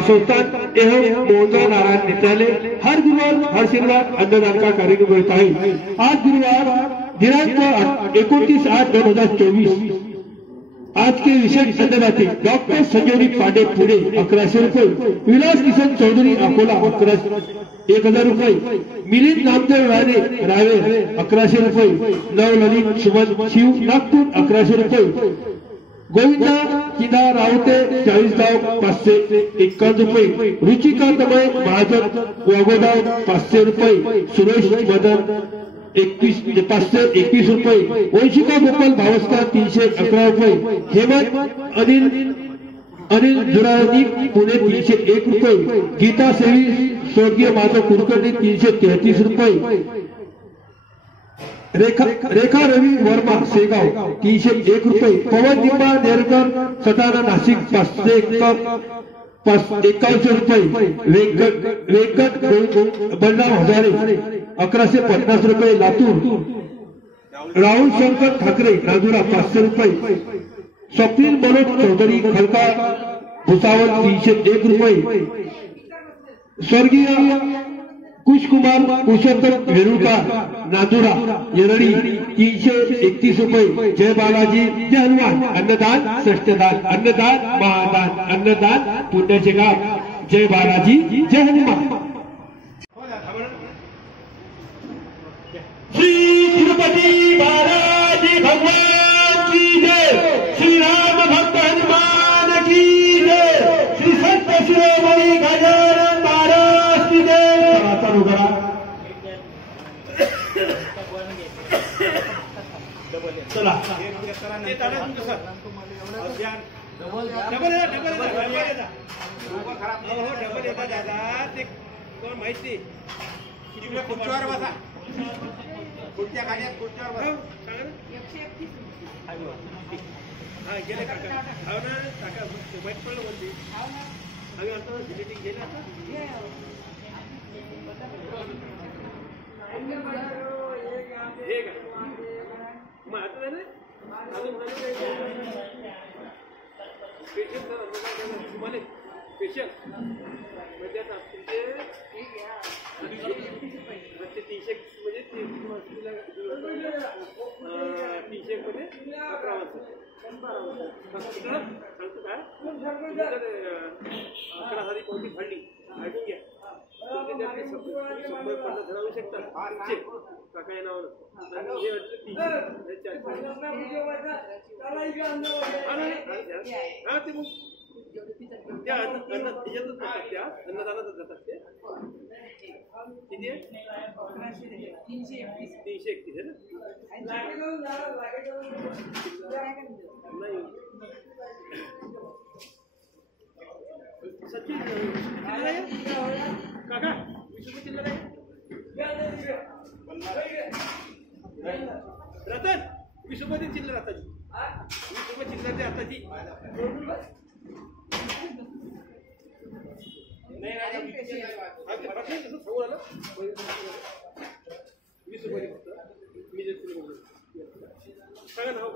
सुल्तान एवं मोहनदास नारायण नेत्रालय हर गुरुवार हर शनिवार अन्नदान का कार्यक्रम होता है। आज गुरुवार दिनांक 29/8/2024 आज के विशेष अन्नदाते डॉक्टर संजीवनी पांडे पुणे 1100 रुपये, विलास किशन चौधरी अकोला 1000 रुपये, मिलिंद नामदेव रावे 1100 रुपये, नवललित सुमन शिव नागपूर 1100 रुपये, गोविंदा किदा रावते 40 गाव 551 रुपये, रुचिका तमय महाजन वागोदाव 500 रुपये, सुरेश मदन 521 रुपये, वंशिका गोपाल भावस्कर 311 रुपये, हेमंत अनिल जुरानी पुणे 301 रुपये, गीता सेवी स्वर्गीय माधव कुलकर्णी 333 रुपये, रेखा रवि वर्मा सेगाव 301 रुपये, पवन दिंबा नेरकर सटाणा नाशिक 551 रुपये, वेंकट बलराम हजारे 1150 रुपये, लातूर राहुल शंकर ठाकरे नांदुरा 500 रुपये, स्वप्नील मनोज चौधरी खलका भुसावल 301 रुपये, स्वर्गीय कुश कुमार पुरुषोत्तम वेणुकार नांदुरा येरड़ी 331 रुपये, जय बालाजी जय हनुमान अन्नदान श्रेष्ठदान अन्नदान महादान अन्नदान पुण्याचे गाव, जय बालाजी जय हनुमान। श्री तिरुपति बालाजी भगवान की जय, श्री राम भक्त हनुमान की जय, श्री संत शिरोमणि गजानन महाराज की जय। चला माहिती खुर्चीवर बसा, खुर्च्या खाण्यात खुर्चीवर बसा, हा गेले काका हो ना काका माहित पडलं बोलते आम्ही आता व्हिजिटिंग गेलं आता हे का मग आता ना अजून स्पेशल तुम्हाला स्पेशल म्हणजे आता तुमचे 300 म्हणजे 300 मध्ये 11 वाजता सांगतो काय 11,000 पावती फाडली ऐकून घ्या, धरावू शकतात काका या नावानं ते मग त्या त्याच्यातच जातात, त्या अन्नदानातच जातात ते किती आहे 331 आहे ना नाही सचिन काका 20 रुपये चिल्लर आहे रतन 20 रुपये चिल्लर आताची 20 रुपये चिल्लर ते आताची सांगा नाव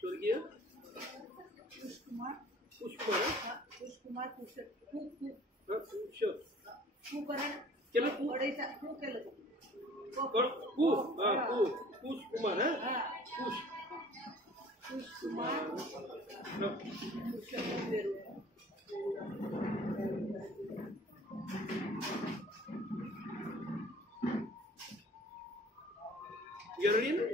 स्वर्गीय पुष्कुमार कुश कुमार हा कुश कुमार येरळी ना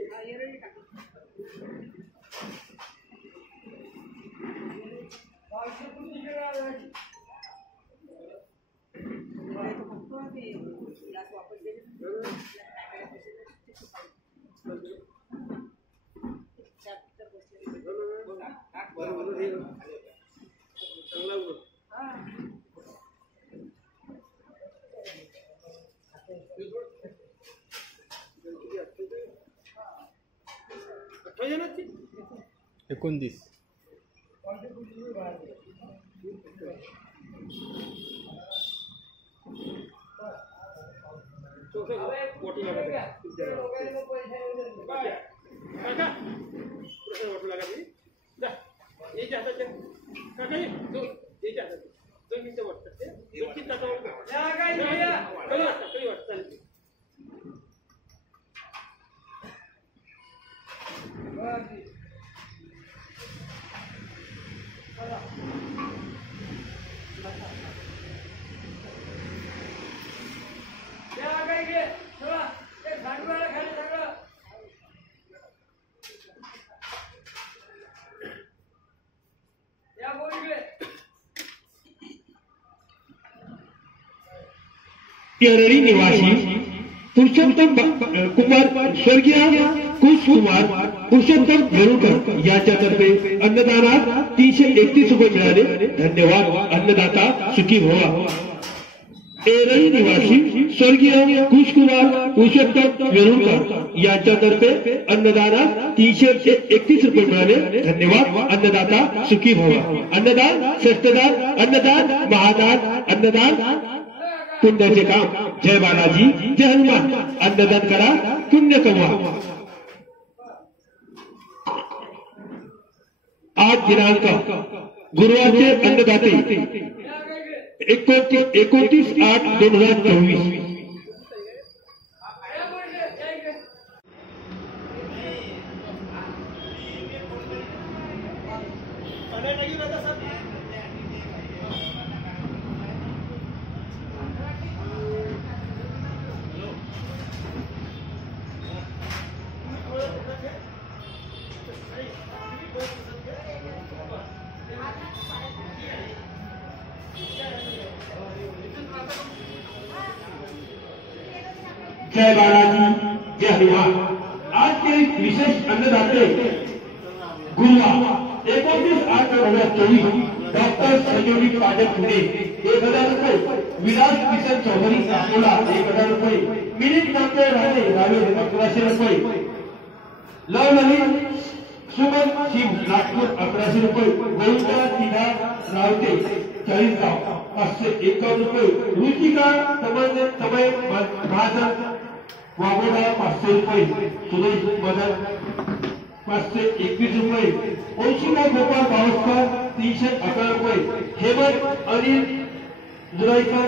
एकोणतीस केरळी निवासी पुरुषोत्तम कुमार स्वर्गीय कुश कुमार पुरुषोत्तम वेरुळकर यांच्यातर्फे अन्नदानात 331 रुपये मिळाले. धन्यवाद. अन्नदाता सुखी व्हावा. केरळी निवासी स्वर्गीय कुश कुमार पुरुषोत्तम वेरुळकर यांच्यातर्फे अन्नदानात 331 रुपये मिळाले. धन्यवाद. अन्नदाता सुखी व्हावा. अन्नदान श्रेष्ठदान, अन्नदान महादान, अन्नदान पुण्याचे काम. जय बालाजी, जय हनुमान. अन्नदान करा, पुण्य कमवा. आज दिनांक गुरुवारचे अन्नदाते 29/8/2024. जय बालाजी, जय हनुमान. आज के विशेष अन्नदाते गुरुवार 29/8/2024 डॉक्टर संयोगी पाजक पुणे 1000 रुपये. विलास किशन चौधरी अकोला 1000 रुपये. मिलिंद नामदेव राणे रावेर 1100 रुपये. लवललित सुमन शिव नागपूर 1100 रुपये. गोविंदा तिधा रावते चाळीसगाव 551 रुपये. रुचिका समय महाजन वाघोडा 500 रुपये. सुरेश मदन 521 रुपये. ओशिका गोपाळ बावस्कर 311 रुपये. हेमंत अनिल जुराईकर